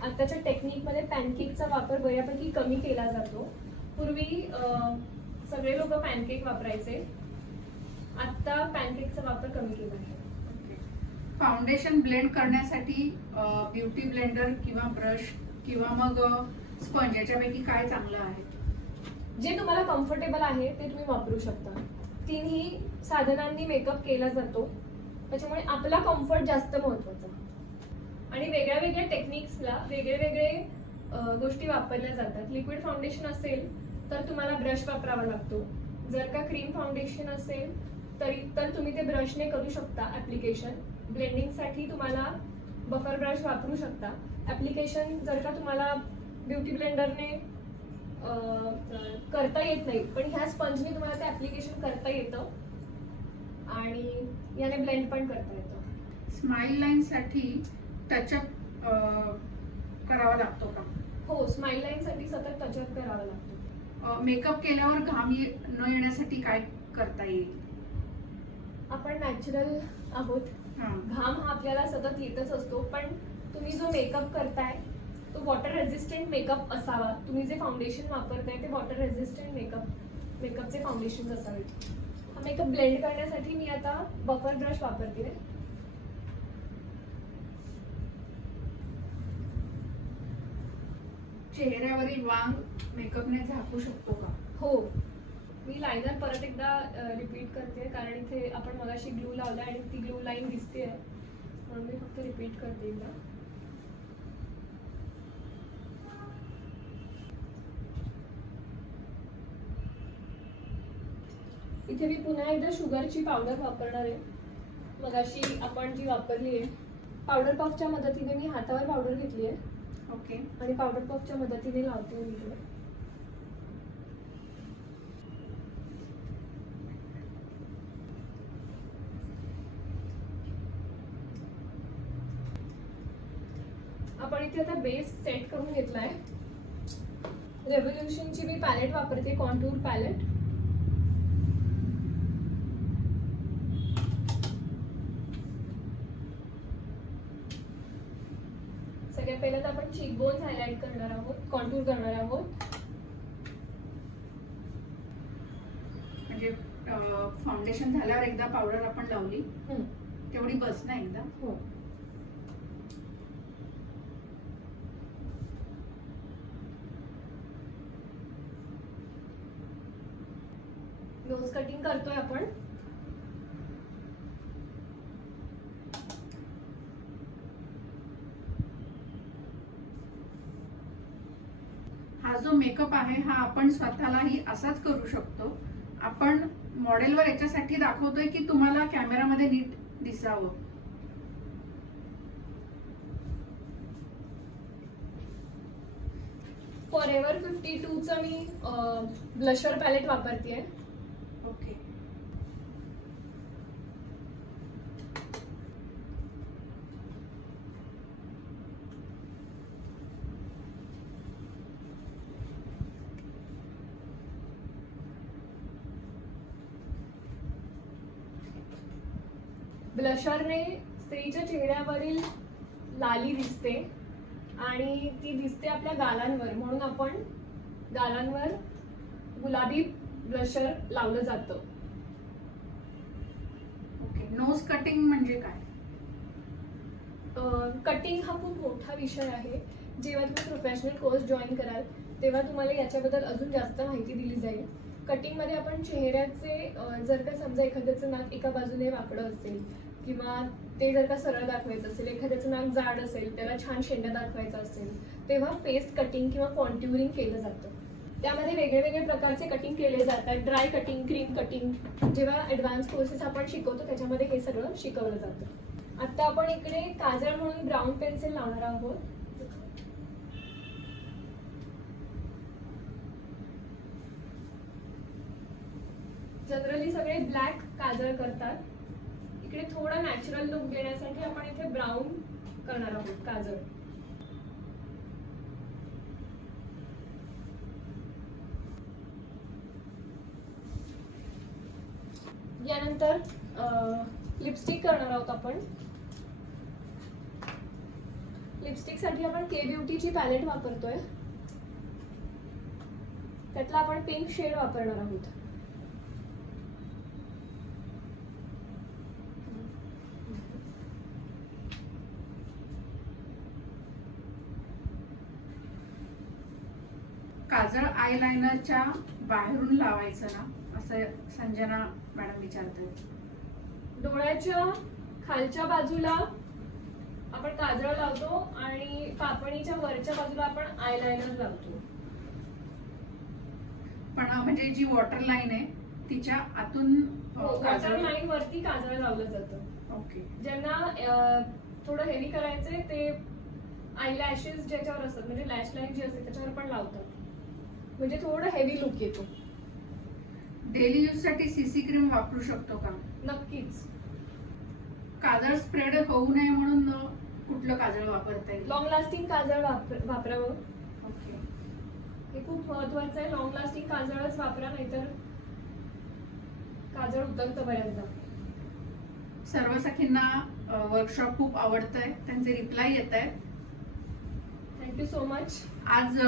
आताच्या टेक्निकमध्ये पॅनकेकचा वापर बऱ्यापैकी कमी केला जातो. पूर्वी सगळे लोक पॅनकेक वापरायचे, आता पॅनकेकचा वापर कमी केला आहे. फाउंडेशन ब्लेंड करण्यासाठी ब्युटी ब्लेंडर किंवा ब्रश किंवा मग स्पंज याच्यापैकी काय चांगलं आहे? जे तुम्हाला कम्फर्टेबल आहे ते तुम्ही वापरू शकता. तिन्ही साधनांनी मेकअप केला जातो, त्याच्यामुळे आपला कम्फर्ट जास्त महत्वाचा. आणि वेगळ्या वेगळ्या टेक्निक्सला वेगळे वेगळे गोष्टी वापरल्या जातात. लिक्विड फाउंडेशन असेल तर तुम्हाला ब्रश वापरावा लागतो. जर का क्रीम फाउंडेशन असेल तर तुम्ही ते ब्रशने करू शकता ऍप्लिकेशन. ब्लेंडिंगसाठी तुम्हाला बफर ब्रश वापरू शकता. ऍप्लिकेशन जर का तुम्हाला ब्युटी ब्लेंडरने करता येत नाही, पण ह्या स्पंजने तुम्हाला ते ऍप्लिकेशन करता येतं आणि याने ब्लेंड पण करता येतं. स्माइल लाईन साठी टचअप करावा लागतो का? हो, स्माइल लाईन साठी सतत टचअप करावा लागतो. मेकअप केल्यावर घाम न येण्यासाठी काय करता येईल? आपण नॅचरल आहोत, घाम हा आपल्याला सतत येतच असतो, पण तुम्ही जो मेकअप करताय तो वॉटर रेझिस्टंट मेकअप असावा. तुम्ही जे फाउंडेशन वापरताय ते वॉटर रेझिस्टंट मेकअपचे फाउंडेशन असावेत. हा मेकअप ब्लेंड करण्यासाठी मी आता बफर ब्रश वापरते. चेहऱ्यावरील वांग मेकअपने झाकू शकतो का? हो, मी लायनर परत एकदा रिपीट करते कारण इथे आपण मगाशी ग्लू लावला आणि ती ग्लू लाईन दिसते, म्हणून मी फक्त रिपीट करते एकदा. इथे मी पुन्हा एकदा शुगरची पावडर वापरणार आहे. मगाशी आपण जी वापरली आहे पावडर पफच्या मदतीने मी हातावर पावडर घेतली आहे. ओके. आणि पावडर पफच्या मदतीने लावते मी इकडे. आपण इथे आता बेस सेट करून घेतलाय. रेव्होल्युशनची मी पॅलेट वापरते, कॉन्टूर पॅलेट. सगळ्यात पहिल्यांदा आपण चीक बोन्स हायलाइट करणार आहोत, कॉन्टूर करणार आहोत. म्हणजे फाउंडेशन झाल्यावर एकदा पावडर आपण लावली तेवढी बस ना एकदा. हो. नोज कटिंग करतोय आपण. हा जो मेकअप आहे हा आपण स्वतःलाही असाच करू शकतो. आपण मॉडेलवर याच्यासाठी दाखवतोय की तुम्हाला कॅमेरामध्ये नीट दिसावं. फॉरएव्हर 52 चं मी ब्लशर पॅलेट वापरतेय. ओके. ब्लशरने स्त्रीच्या चेहऱ्यावरील लाली दिसते आणि ती दिसते आपल्या गालांवर, म्हणून आपण गालांवर गुलाबी ब्लशर लावलं जातं. ओके. नोज कटिंग म्हणजे काय? कटिंग हा खूप मोठा विषय आहे. जेव्हा तुम्ही प्रोफेशनल कोर्स जॉईन कराल तेव्हा तुम्हाला याच्याबद्दल अजून जास्त माहिती दिली जाईल. कटिंगमध्ये आपण चेहऱ्याचे जर का समजा एखाद्याचं नाक एका बाजूने वाकडं असेल किंवा ते जर का सरळ दाखवायचं असेल, एखाद्याचं नाक जाड असेल, त्याला छान शेंडा दाखवायचा असेल, तेव्हा फेस कटिंग किंवा कॉन्ट्युरिंग केलं जातं. त्यामध्ये वेगळे वेगळे प्रकारचे कटिंग केले जातात. Dry cutting, cream cutting. जेव्हा ऍडव्हान्स कोर्सेस आपण शिकवतो त्याच्यामध्ये हे सगळं शिकवलं जातं. आता आपण इकडे काजळ म्हणून ब्राऊन पेन्सिल लावणार आहोत. जनरली सगळे ब्लॅक काजळ करतात. इकडे थोडा नॅचरल लुक देण्यासाठी आपण इथे ब्राऊन करणार आहोत काजळ. यानंतर लिपस्टिक करणार आहोत आपण. लिपस्टिक साठी आपण के ब्युटीची पॅलेट वापरतोय. त्यातला आपण पिंक शेड वापरणार आहोत. काजळ आय लायनरच्या बाहेरून लावायचं ना, असं संजना मॅडम विचारतात. डोळ्याच्या खालच्या बाजूला आपण काजळ लावतो आणि पापणीच्या वरच्या बाजूला आपण आय लायनर लावतो. पण म्हणजे जी वॉटर लाईन आहे तिच्या आतून वॉटर लाईन वरती काजळ लावलं जातं. ओके. ज्यांना थोडं हेवी करायचंय ते आय लॅशेस ज्याच्यावर असतात, म्हणजे लॅश लाईन जी असते त्याच्यावर पण लावतात, म्हणजे थोडं हेवी लुक येतो. डेली यूज साठी सीसी क्रीम वापरू शकतो का? नक्कीच. काजळ स्प्रेड होऊ नये म्हणून कुठलं काजळ वापरता येईल? लॉंग लास्टिंग काजळ वापरावं. ओके. हे खूप महत्वाचं आहे. लॉंग लास्टिंग काजळच वापरा, नाहीतर काजळ उतरतं बऱ्याचदा. सर्व सखींना वर्कशॉप खूप आवडतंय, त्यांचे रिप्लाय येत आहेत. Thank you so much. आज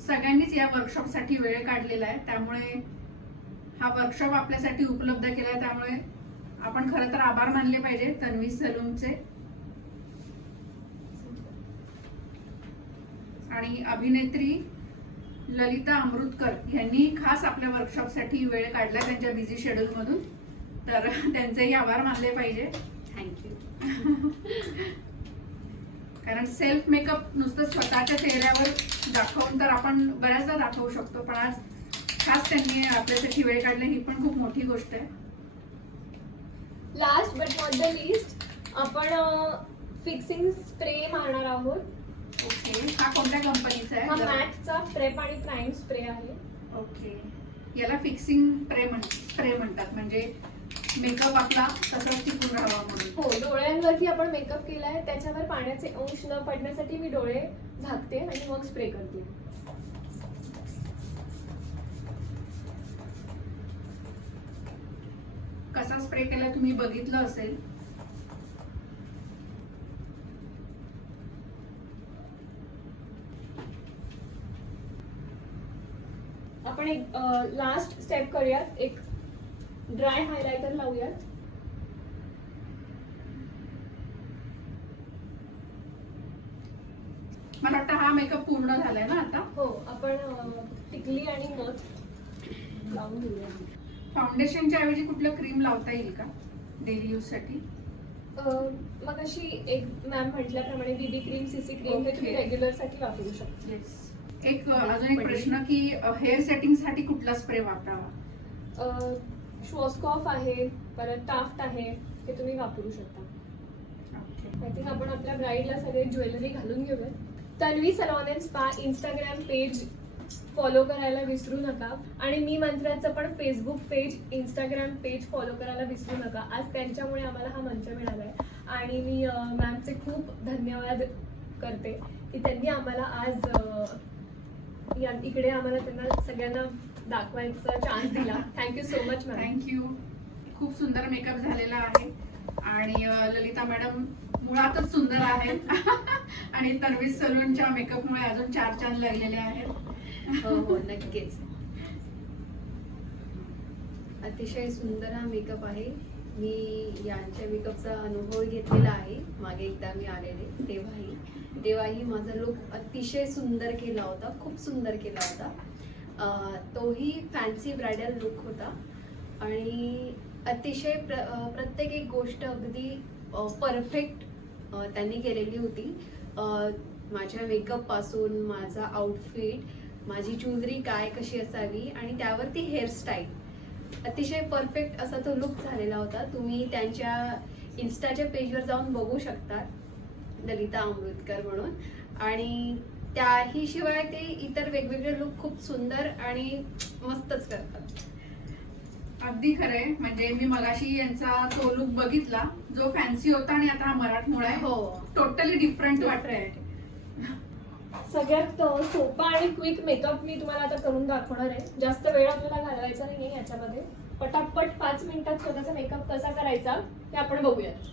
सगळ्यांनीच या वर्कशॉप साठी वेळ काढलेला आहे, त्यामुळे हा वर्कशॉप आपल्यासाठी उपलब्ध केलाय. त्यामुळे आपण खरं तर आभार मानले पाहिजे तन्वी सलूनचे. आणि अभिनेत्री ललिता अमृतकर यांनी खास आपल्या वर्कशॉप साठी वेळ काढला त्यांच्या बिझी शेड्यूल मधून, तर त्यांचेही आभार मानले पाहिजे. थँक्यू. कारण सेल्फ मेकअप नुसतं स्वतःच्या चेहऱ्यावर दाखवून तर आपण बऱ्याचदा दाखवू शकतो, पण आज खास त्यांनी आपल्यासाठी वेळ काढले, ही पण खूप मोठी गोष्ट आहे. Last but not the list आपण फिक्सिंग स्प्रे मारणार आहोत. ओके. हा कोणत्या कंपनीचा हा आहे? मॅटचा प्रेप आणि प्राइम स्प्रे आहे. ओके. याला फिक्सिंग स्प्रे म्हणतात, म्हणजे मेकअप आपला तसाच टिकून राहावा म्हणून. हो, डोळ्यांवरती आपण मेकअप केलाय, त्याच्यावर पाण्याचे अंश न पडण्यासाठी मी डोळे झाकते आणि मग स्प्रे करते. कसा स्प्रे केला तुम्ही बघितलं असेल. आपण एक लास्ट स्टेप करूयात, एक ड्राय हायलायटर लावूयात. मला वाटतं हा मेकअप पूर्ण झालाय ना आता. हो, आपण टिकली आणि नथ लावून घेऊया. फाउंडेशनच्या ऐवजी कुठलं क्रीम लावता येईल का डेली यूज साठी? मग अशी एक मॅम म्हटल्याप्रमाणे बीबी क्रीम, सीसी क्रीम हे तुम्ही Okay. रेग्युलर साठी वापरू शकता. येस. एक अजून एक प्रश्न की हेअर सेटिंग साठी कुठला स्प्रे वापरावा? शॉस्कॉफ आहे, परत टाफ्ट आहे, हे तुम्ही वापरू शकता. आय थिंक आपण आपल्या ब्राईडला सगळे ज्वेलरी घालून घेऊयात. Tanvi salon and spa Instagram page follow करायला विसरू नका आणि मी मंत्राचं पण Facebook page, Instagram page follow करायला विसरू नका. आज त्यांच्यामुळे आम्हाला हा मंच मिळाला आहे आणि मी मॅमचे खूप धन्यवाद करते की त्यांनी आम्हाला आज इकडे आम्हाला त्यांना सगळ्यांना दाखवायचा चान्स दिला. Thank you so much ma'am. Thank you. खूप सुंदर मेकअप झालेला आहे आणि ललिता मॅडम मुळातच सुंदर आहेत आणि तन्वी सलूनच्या मेकअपमुळे अजून 4 चांद लागलेले आहेत. हो हो, नक्कीच. अतिशय सुंदर हा मेकअप आहे. मी यांच्या मेकअपचा अनुभव घेतलेला आहे. मागे एकदा मी आलेले तेव्हाही माझा लुक अतिशय सुंदर केला होता, खूप सुंदर केला होता. तोही फॅन्सी ब्रायडल लुक होता आणि अतिशय प्रत्येक एक गोष्ट अगदी परफेक्ट त्यांनी केलेली होती. माझ्या मेकअप पासून माझा आउटफिट, माझी ज्वेलरी काय कशी असावी आणि त्यावरती हेअरस्टाईल अतिशय परफेक्ट असा तो लुक झालेला होता. तुम्ही त्यांच्या इन्स्टाच्या पेजवर जाऊन बघू शकता, ललिता अमृतकर म्हणून. आणि त्याही शिवाय ते इतर वेगवेगळे लुक खूप सुंदर आणि मस्तच करतात. अगदी खरंय. म्हणजे मी मगाशी यांचा तो लुक बघितला जो फॅन्सी होता आणि आता हा मराठमोळा आहे. हो, टोटली डिफरंट वाटतंय. सगळ्यात सोपा आणि क्विक मेकअप मी तुम्हाला आता करून दाखवणार आहे. जास्त वेळ आपल्याला घालवायचा नाहीये याच्यामध्ये. पटापट 5 मिनिटात स्वतःचा मेकअप कसा करायचा ते आपण बघूयात.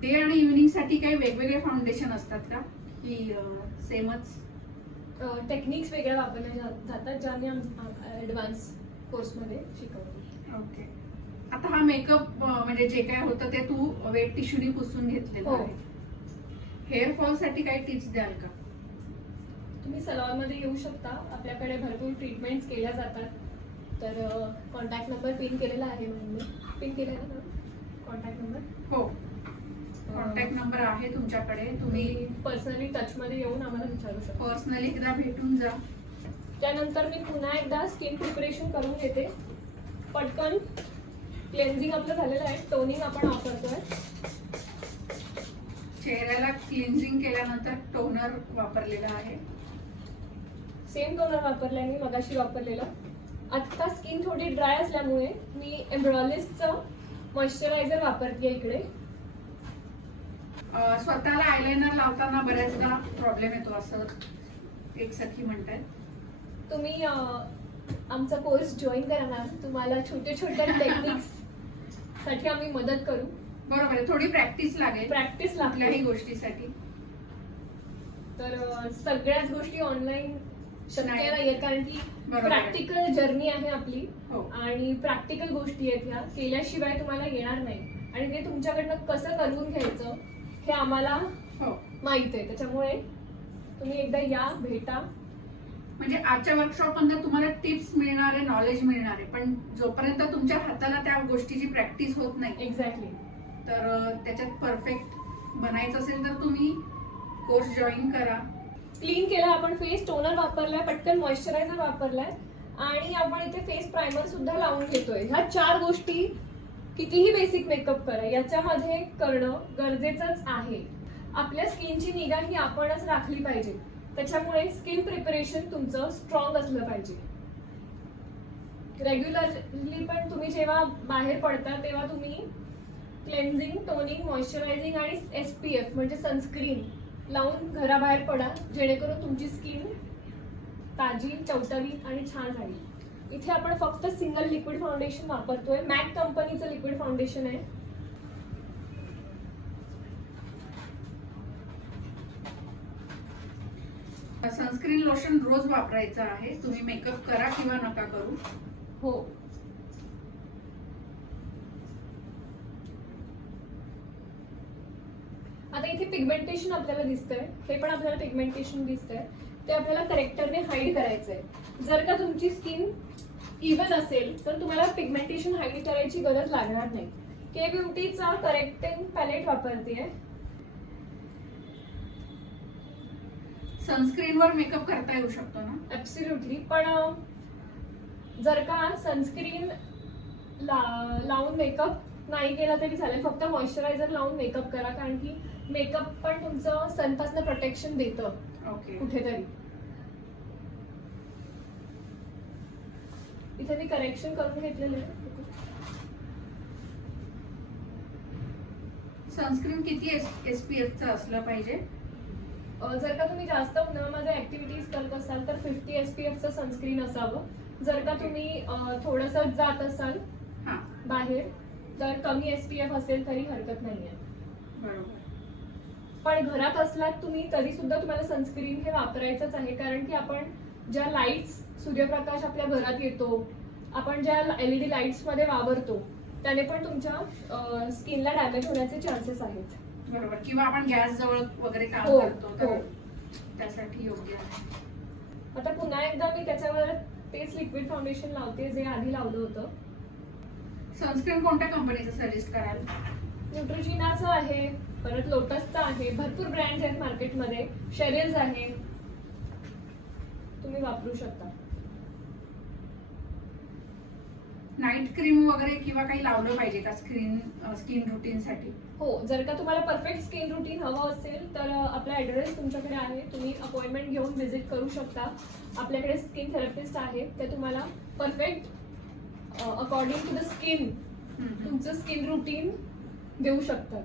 डे आणि इव्हिनिंग साठी काही वेगवेगळे फाउंडेशन असतात का की सेमच? टेक्निक्स वेगळ्या वापरल्या जातात ज्या मी ॲडव्हान्स कोर्समध्ये शिकवते. ओके. आता हा मेकअप म्हणजे जे काय होतं ते तू वेट टिश्यूनी पुसून घेतलेलं हो. आहे. हेअर फॉल साठी काही टिप्स द्याल का? तुम्ही सलॉनमध्ये येऊ शकता. आपल्याकडे भरपूर ट्रीटमेंट्स केल्या जातात. तर कॉन्टॅक्ट नंबर पिन केलेला आहे. म्हणजे पिन केलेला ना कॉन्टॅक्ट नंबर? हो, कॉन्टॅक्ट नंबर आहे तुमच्याकडे. तुम्ही पर्सनली टचमध्ये येऊन आम्हाला विचारू शकता. पर्सनली एकदा भेटून जा. त्यानंतर मी पुन्हा एकदा स्किन प्रिपरेशन करून घेते. पटकन क्लेन्झिंग आपलं झालेलं आहे. टोनिंग आपण वापरतोय. चेहऱ्याला क्लिन्झिंग केल्यानंतर टोनर वापरलेला आहे. सेम टोनर वापरलाय मी मगाशी वापरलेलं. आत्ता स्किन थोडी ड्राय असल्यामुळे मी एम्ब्रॉलिसचं मॉइश्चरायझर वापरते इकडे. स्वतःला आयलाइनर लावताना बऱ्याचदा प्रॉब्लेम येतो असं एक सखी म्हणतात. तुम्ही आमचा कोर्स जॉईन करा ना. तुम्हाला छोटे छोटे टेक्निक्स साठी आम्ही मदत करू. बरोबर आहे. थोडी प्रॅक्टिस लागेल प्रॅक्टिस लागली कुठल्याही गोष्टीसाठी. तर सगळ्याच गोष्टी ऑनलाईन शक्य नाही. नाहीये कारण की बरोबर आहे. प्रॅक्टिकल जर्नी आहे आपली हो. आणि प्रॅक्टिकल गोष्टी आहेत ह्या. केल्याशिवाय तुम्हाला येणार नाही आणि ते तुमच्याकडनं कसं करून घ्यायचं हे आम्हाला हो. माहित आहे. त्याच्यामुळे तुम्ही एकदा या, भेटा. म्हणजे आजच्या वर्कशॉप मध्ये तुम्हाला टिप्स मिळणार आहे, नॉलेज मिळणार आहे, पण जोपर्यंत तुमच्या हाताला त्या गोष्टीची प्रॅक्टिस होत नाही एक्झॅक्टली तर त्याच्यात परफेक्ट बनायचं असेल तर तुम्ही कोर्स जॉईन करा. क्लीन केलं आपण. फेस टोनर वापरलाय, पटकन मॉइश्चरायझर वापरलाय आणि आपण इथे फेस प्रायमर सुद्धा लावून घेतोय. ह्या 4 गोष्टी कितीही बेसिक मेकअप करा याच्यामध्ये करणं गरजेचंच आहे. आपल्या स्किनची निगा ही आपणच राखली पाहिजे. त्याच्यामुळे स्किन प्रिपरेशन तुमचं स्ट्रॉंग असलं पाहिजे. रेग्युलरली पण तुम्ही जेव्हा बाहेर पडता तेव्हा तुम्ही क्लेन्झिंग, टोनिंग, मॉइश्चरायझिंग आणि SPF म्हणजे सनस्क्रीन लावून घराबाहेर पडा, जेणेकरून तुमची स्किन ताजी, टवटवीत आणि छान राहील. इथे आपण फक्त सिंगल लिक्विड फाउंडेशन वापरतोय. मॅक कंपनीचं लिक्विड फाउंडेशन आहे. सनस्क्रीन लोशन रोज वापरायचं आहे. तुम्ही मेकअप करा किंवा नका करू. हो. आता इथे पिगमेंटेशन आपल्याला दिसतंय, हे पण आपल्याला पिगमेंटेशन दिसतंय, ते आपल्याला करेक्टरने हाईड करायचंय. जर का तुमची स्किन इव्हन असेल तर तुम्हाला पिगमेंटेशन हाईड करायची गरज लागणार नाही. के ब्युटीचा करेक्टिंग पॅलेट वापरतेय. सनस्क्रीनवर मेकअप करता येऊ शकतो ना? ऍब्सोल्युटली. पण जर का सनस्क्रीन लावून मेकअप नाही केला तरी चालेल, फक्त मॉइश्चरायझर लावून मेकअप करा, कारण की मेकअप पण तुमचं सनपासून प्रोटेक्शन देतं ओके. कुठेतरी. इथे मी करेक्शन करून घेतलेलं आहे. सनस्क्रीन किती SPF चं असलं पाहिजे? जर का तुम्ही जास्त उन्हाळ्यामध्ये ऍक्टिव्हिटीज करत असाल तर 50 SPF चं सनस्क्रीन असावं. जर का तुम्ही थोडंसं जात असाल हा, बाहेर तर कमी SPF असेल तरी हरकत नाहीये. बरोबर. पण घरात असलात तुम्ही तरी सुद्धा तुम्हाला सनस्क्रीन हे वापरायचंच आहे, कारण की आपण ज्या लाईट्स, सूर्यप्रकाश आपल्या घरात येतो, आपण ज्या LED लाईट्स मध्ये वावरतो, त्याने पण तुमच्या स्किनला डॅमेज होण्याचे चान्सेस आहेत. बरोबर. किंवा आपण गॅस जवळ वगैरे काम हो, करतो तर हो. त्यासाठी योग्य आहे. आता पुन्हा एकदा मी त्याच्यावर तेच लिक्विड फाउंडेशन लावते जे आधी लावलं होतं. सनस्क्रीन कोणत्या कंपनीचं सजेस्ट कराल? न्यूट्रोजिनाचं आहे, परत लोटसचं आहे, भरपूर ब्रँड्स आहेत मार्केटमध्ये. शेरेल्स आहे, तुम्ही वापरू शकता. नाईट क्रीम वगैरे किंवा काही लावलं पाहिजे का स्किन रुटीन साठी? हो, जर का तुम्हाला परफेक्ट स्किन रुटीन हवं असेल तर आपला ॲड्रेस तुमच्याकडे आहे, तुम्ही अपॉइंटमेंट घेऊन व्हिजिट करू शकता. आपल्याकडे स्किन थेरपिस्ट आहे, ते तुम्हाला perfect according to the skin तुमचं स्किन रुटीन देऊ शकतात.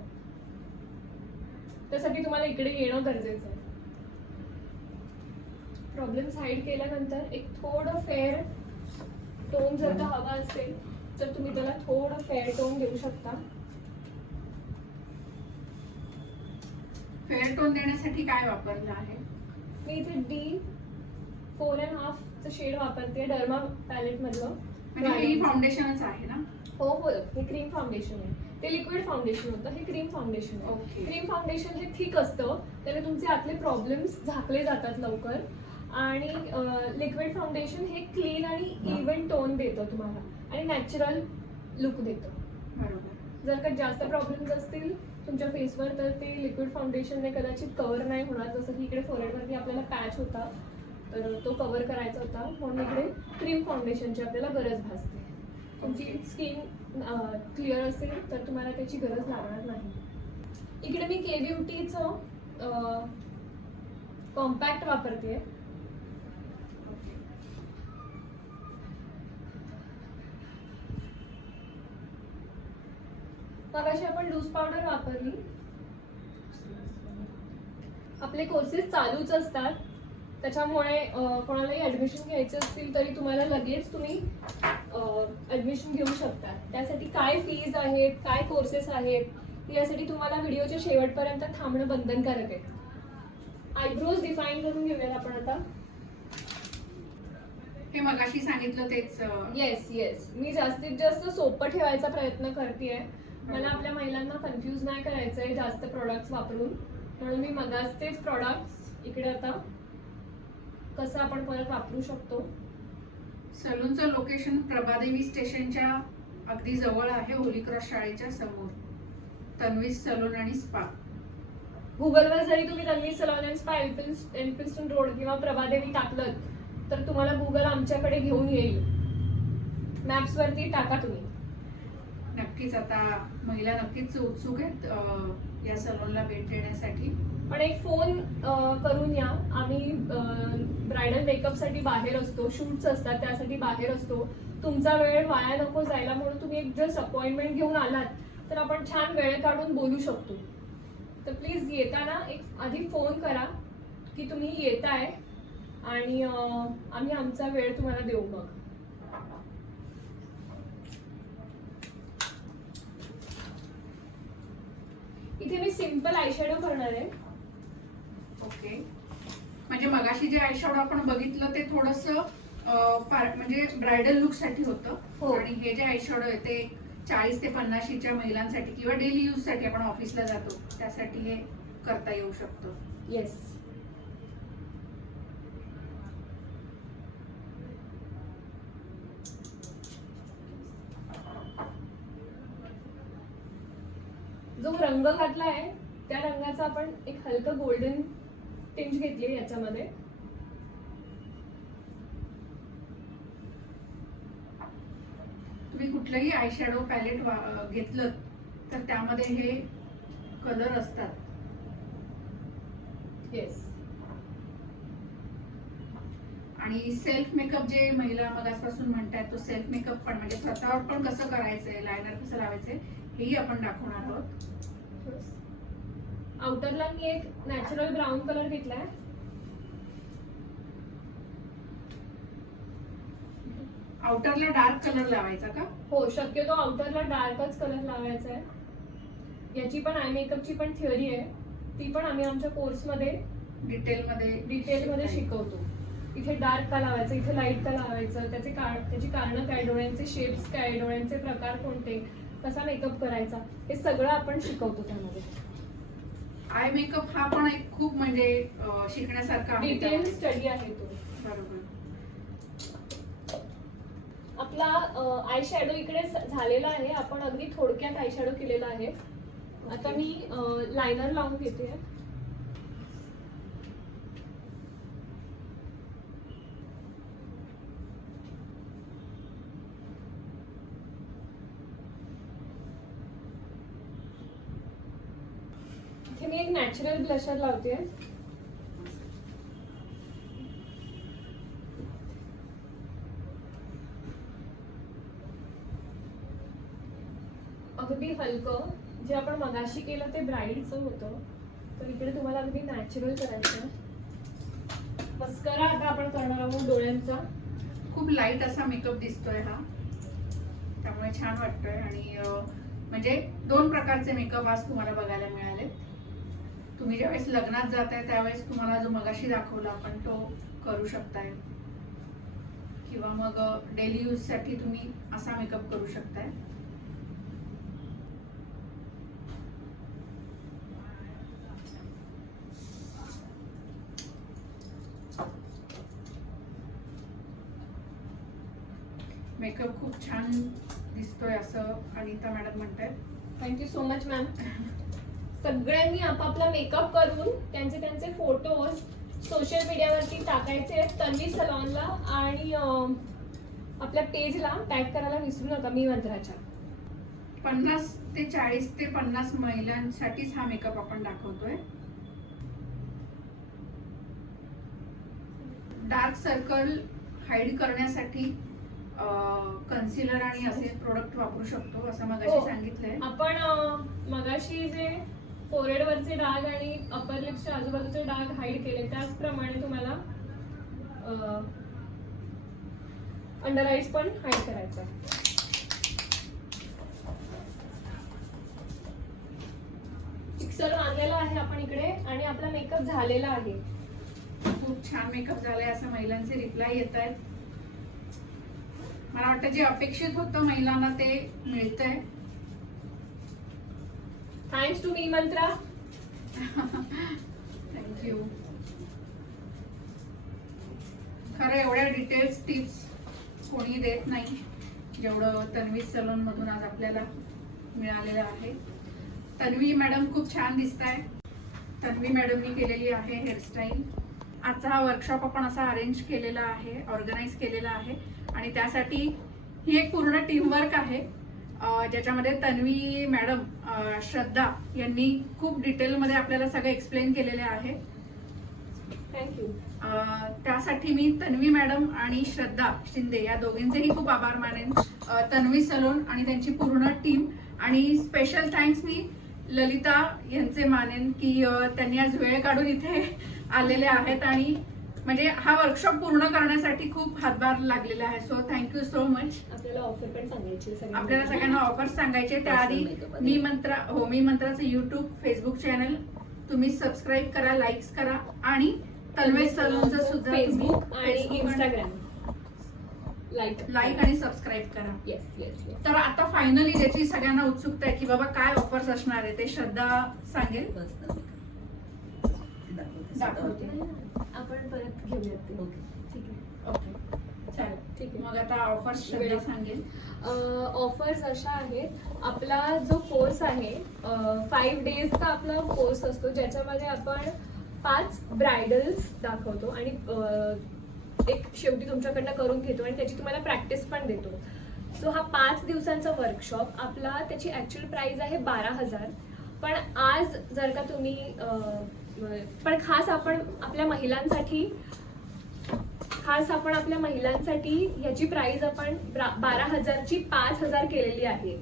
त्यासाठी तुम्हाला इकडे येणं गरजेचं आहे. प्रॉब्लेम्स हाईड केल्यानंतर एक थोडं फेअर टोन जर का हवा असेल तर तुम्ही त्याला थोडं फेअर टोन देऊ शकता. फेअर टोन देण्यासाठी काय वापरलं आहे? मी इथे D4.5 चं शेड वापरते डर्मा पॅलेट मधलं. म्हणजे हे फाउंडेशनच आहे ना? हो हो, हे क्रीम फाउंडेशन आहे. ते लिक्विड फाउंडेशन होतं, हे क्रीम फाउंडेशन आहे. ओके. क्रीम फाउंडेशन हे थिक असतं, त्याने तुमचे आतले प्रॉब्लेम्स झाकले जातात लवकर. आणि लिक्विड फाउंडेशन हे क्लीन आणि इव्हन टोन देतं तुम्हाला आणि नॅचरल लुक देतं. बरोबर. जर का जास्त प्रॉब्लेम्स असतील तुमच्या फेसवर तर ते लिक्विड फाउंडेशनने कदाचित कव्हर नाही होणार. जसं की इकडे फोरहेडवरती आपल्याला पॅच होता तर तो कव्हर करायचा होता, म्हणून इकडे क्रीम फाउंडेशनची आपल्याला गरज भासते. तुमची स्किन क्लिअर असेल तर तुम्हाला त्याची गरज लागणार नाही. इकडे मी के ब्युटीचं कॉम्पॅक्ट वापरते. मगाशी आपण लूज पावडर वापरली. आपले कोर्सेस चालूच असतात, त्याच्यामुळे कोणालाही ऍडमिशन घ्यायचं असतील तरी तुम्हाला लगेच तुम्ही ऍडमिशन घेऊ शकता. त्यासाठी काय फीज आहेत, काय कोर्सेस आहेत, यासाठी तुम्हाला व्हिडिओच्या शेवटपर्यंत थांबणं बंधनकारक आहे. आयब्रोज डिफाईन करून घेऊयात आपण आता. हे मगाशी सांगितलं तेच. येस येस, मी जास्तीत जास्त सोपं ठेवायचा प्रयत्न करतेय. मला आपल्या महिलांना कन्फ्यूज नाही करायचंय जास्त प्रोडक्ट्स वापरून, म्हणून मी मगाच तेच प्रोडक्ट्स इकडे आता कसं आपण परत वापरू शकतो. सलूनचं लोकेशन प्रभादेवी स्टेशनच्या अगदी जवळ आहे, होली क्रॉस शाळेच्या समोर. तन्वी सलून आणि स्पा. गुगलवर जरी तुम्ही Tanvi salon and spa Elphinstone road किंवा प्रभादेवी टाकलं तर तुम्हाला गुगल आमच्याकडे घेऊन येईल. मॅप्स वरती टाका तुम्ही. नक्कीच आता महिला नक्कीच उत्सुक आहेत या सलूनला भेट देण्यासाठी. पण एक फोन करून या, आम्ही ब्रायडल मेकअपसाठी बाहेर असतो, शूट्स असतात त्यासाठी बाहेर असतो, तुमचा वेळ वाया नको जायला म्हणून तुम्ही एक जस्ट अपॉइंटमेंट घेऊन आलात तर आपण छान वेळ काढून बोलू शकतो. तर प्लीज येताना एक आधी फोन करा की तुम्ही येताय आणि आम्ही आमचा वेळ तुम्हाला देऊ. मग इथे मी सिंपल आयशॅडो करणार आहे. ओके, म्हणजे मगाशी जे आयशॅडो आपण बघितलं ते थोडस म्हणजे ब्रायडल लुक साठी होतं. हो. आणि हे जे आयशॅडो आहे ते 40 ते 50च्या महिलांसाठी किंवा डेली यूज साठी आपण ऑफिसला जातो त्यासाठी हे करता येऊ शकतं. येस. जो रंग घातला आहे त्या रंगाचा आपण एक हलकं गोल्डन टिंच घेतली याच्यामध्ये. तुम्ही कुठलंही आयशॅडो पॅलेट घेतलं तर त्यामध्ये हे कलर असतात. येस. आणि सेल्फ मेकअप जे महिला मगासपासून म्हणतायत तो सेल्फ मेकअप पण म्हणजे स्वतःवर पण कसं करायचंय, लायनर कसं लावायचंय हेही आपण दाखवणार आहोत. आउटरला मी एक नॅचरल ब्राऊन कलर घेतलाय. आउटरला डार्क कलर लावायचा का? हो, शक्यतो आउटरला डार्कच कलर लावायचा आहे. याची पण आय मेकअपची पण थिअरी आहे, ती पण आम्ही आमच्या कोर्समध्ये डिटेलमध्ये शिकवतो. इथे डार्क का लावायचं, इथे लाईट का लावायचं, त्याची कारणं काय, डोळ्यांचे शेप्स काय, डोळ्यांचे प्रकार कोणते, कसा मेकअप करायचा, हे सगळं आपण शिकवतो त्यामध्ये. आय मेकअप हा पण एक खूप म्हणजे शिकण्यासारखा आहे. डिटेल स्टडी आहे तो. बरोबर. आपला आय शॅडो इकडे झालेला आहे. आपण अगदी थोडक्यात आय शॅडो केलेला आहे. आता मी लायनर लावून घेते. इथे मी एक नॅचरल ब्लशर लावते. अगदी हलकं, जे आपण मगाशी केलं ते ब्राईडचं होतं, तर इकडे तुम्हाला अगदी नॅचरल करायचं. मस्करा आता आपण करणार आहोत डोळ्यांचा. खूप लाईट असा मेकअप दिसतोय हा, त्यामुळे छान वाटतोय. आणि म्हणजे 2 प्रकारचे मेकअप आज तुम्हाला बघायला मिळाले. तुम्ही ज्यावेळेस लग्नात जाताय त्यावेळेस तुम्हाला जो मगाशी दाखवला आपण तो करू शकताय, किंवा मग डेली यूज साठी तुम्ही असा मेकअप करू शकताय. मेकअप खूप छान दिसतोय असं अनिता मॅडम म्हणतायत. Thank you so much ma'am. सगळ्यांनी आपापला मेकअप करून त्यांचे फोटोज सोशल मीडियावरती टाकायचे आहेत तन्वी सलॉनला, आणि आपल्या पेजला टॅग करायला विसरू नका मी मंत्राच्या. 50 ते 40 ते 50 महिलांसाठीच हा मेकअप आपण दाखवतोय. डार्क सर्कल हाईड करण्यासाठी कन्सिलर आणि असे प्रोडक्ट वापरू शकतो असं मगाशी सांगितलंय. आपण मगाशी जे फोरहेड वरचे डाग आणि अपर लिप्सच्या आजूबाजूचे डाग हाईड केले त्याचप्रमाणे तुम्हाला अंडर आईज पण हाईड करायचा. फिक्सर आणलेला आहे आपण इकडे आणि आपला मेकअप झालेला आहे. खूप छान मेकअप झालाय असं महिलांचे रिप्लाय येत आहेत. मला वाटतं जे अपेक्षित होतं महिलांना ते मिळतंय. थँक्स टू मी मंत्रा. थँक्यू. खरं एवढ्या डिटेल्स टिप्स कोणी देत नाही जेवढं तन्वी सलून मधून आज आपल्याला मिळालेलं आहे. तन्वी मॅडम खूप छान दिसताय. तन्वी मॅडमनी केलेली आहे हेअरस्टाईल. आजचा हा वर्कशॉप आपण असा अरेंज केलेला आहे, ऑर्गनाईज केलेला आहे, आणि त्यासाठी ही एक पूर्ण टीमवर्क आहे ज्याच्यामध्ये तन्वी मॅडम, श्रद्धा यांनी खूप डिटेलमध्ये आपल्याला सगळं एक्सप्लेन केलेले आहे. थँक्यू. त्यासाठी मी तन्वी मॅडम आणि श्रद्धा शिंदे या दोघींचेही खूप आभार मानेन. तन्वी सलून आणि त्यांची पूर्ण टीम, आणि स्पेशल थँक्स मी ललिता यांचे मानेन की त्यांनी आज वेळ काढून इथे आलेले आहेत आणि म्हणजे हा वर्कशॉप पूर्ण करण्यासाठी खूप हातभार लागलेला आहे. So thank you so much. आपल्याला ऑफर पण सांगायची आहे सगळ्यांना. आपल्याला सगळ्यांना ऑफर सांगायचे त्याआधी मी मंत्राचं युट्यूब फेसबुक चॅनल तुम्ही सबस्क्राईब करा, लाईक्स करा आणि तन्वी सलूनचं सुद्धा फेसबुक आणि इंस्टाग्राम लाईक आणि सबस्क्राईब करा. Yes yes yes. तर आता फायनली ज्याची सगळ्यांना उत्सुकता आहे की बाबा काय ऑफर्स असणार आहे ते श्रद्धा सांगेल. दाखवते. आपण परत घेऊयात ते. ठीक आहे. ओके चालेल. ठीक आहे. मग आता ऑफर्स श्रद्धा सांगेल. ऑफर्स अशा आहेत. आपला जो कोर्स आहे 5 डेजचा आपला कोर्स असतो, ज्याच्यामध्ये आपण 5 ब्रायडल्स दाखवतो आणि एक शेवटी तुमच्याकडनं करून घेतो आणि त्याची तुम्हाला प्रॅक्टिस पण देतो. सो हा 5 दिवसांचा वर्कशॉप आपला, त्याची ऍक्च्युअल प्राइस आहे 12,000. पण आज जर का तुम्ही पण खास आपण आपल्या महिलांसाठी याची प्राइस आपण 12,000ची 5,000 केलेली आहे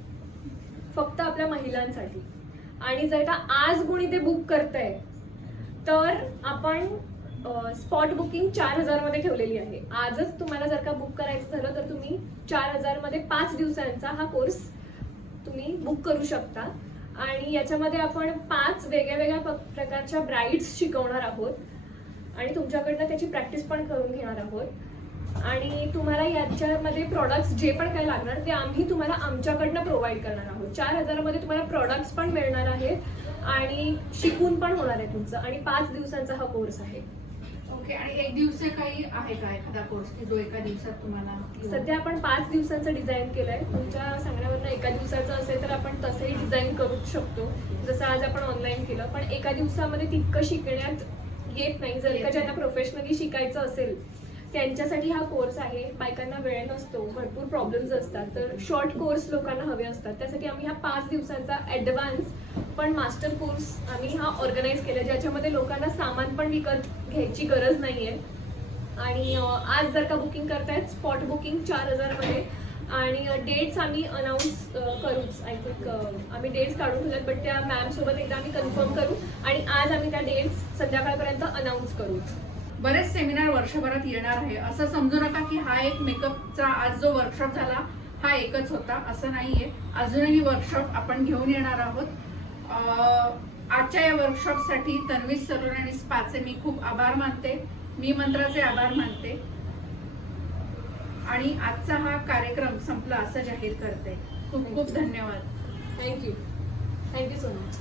फक्त आपल्या महिलांसाठी. आणि जर का आज कोणी ते बुक करतंय तर आपण स्पॉट बुकिंग 4,000 मध्ये ठेवलेली आहे. आजच तुम्हाला जर का बुक करायचं झालं तर तुम्ही 4,000 मध्ये 5 दिवसांचा हा कोर्स तुम्ही बुक करू शकता. आणि याच्यामध्ये आपण 5 वेगळ्या प्रकारच्या ब्राईड्स शिकवणार आहोत आणि तुमच्याकडनं त्याची प्रॅक्टिस पण करून घेणार आहोत. आणि तुम्हाला याच्यामध्ये प्रॉडक्ट्स जे पण काय लागणार ते आम्ही तुम्हाला आमच्याकडनं प्रोव्हाइड करणार आहोत. 4,000 मध्ये तुम्हाला प्रॉडक्ट्स पण मिळणार आहेत आणि शिकून पण होणार आहे तुमचं. आणि 5 दिवसांचा हा कोर्स आहे. ओके. आणि एक दिवशी काही आहे का एखादा कोर्स की जो एका दिवसात तुम्हाला? सध्या आपण 5 दिवसांचं डिझाईन केलंय. तुमच्या सांगण्यावरनं एका दिवसाचं असेल तर आपण तसंही डिझाईन करूच शकतो, जसं आज आपण ऑनलाईन केलं. पण एका दिवसामध्ये तितकं शिकण्यात येत नाही. जर का ज्यांना प्रोफेशनली शिकायचं असेल त्यांच्यासाठी हा कोर्स आहे. बायकांना वेळ नसतो, भरपूर प्रॉब्लेम्स असतात, तर शॉर्ट कोर्स लोकांना हवे असतात. त्यासाठी आम्ही हा 5 दिवसांचा ऍडव्हान्स पण मास्टर कोर्स आम्ही हा ऑर्गनाईज केला, ज्याच्यामध्ये लोकांना सामान पण विकत घ्यायची गरज नाहीये. आणि आज जर का बुकिंग करतायत स्पॉट बुकिंग 4,000 मध्ये. आणि डेट्स आम्ही अनाऊन्स करूच. आय थिंक आम्ही डेट्स काढून ठेवल्यात, बट त्या मॅम सोबत एकदा आम्ही कन्फर्म करू आणि आज आम्ही त्या डेट्स संध्याकाळपर्यंत अनाऊन्स करूच. बरेच सेमिनार वर्षभरात येणार आहे. असं समजू नका की हा एक मेकअपचा आज जो वर्कशॉप झाला हा एकच होता, असं नाहीये. अजूनही वर्कशॉप आपण घेऊन येणार आहोत. आजच्या या वर्कशॉपसाठी तन्वी सलून आणि स्पाचे मी खूप आभार मानते. मी मंत्राचे आभार मानते आणि आजचा हा कार्यक्रम संपला असं जाहीर करते. खूप खूप धन्यवाद. Thank you so much.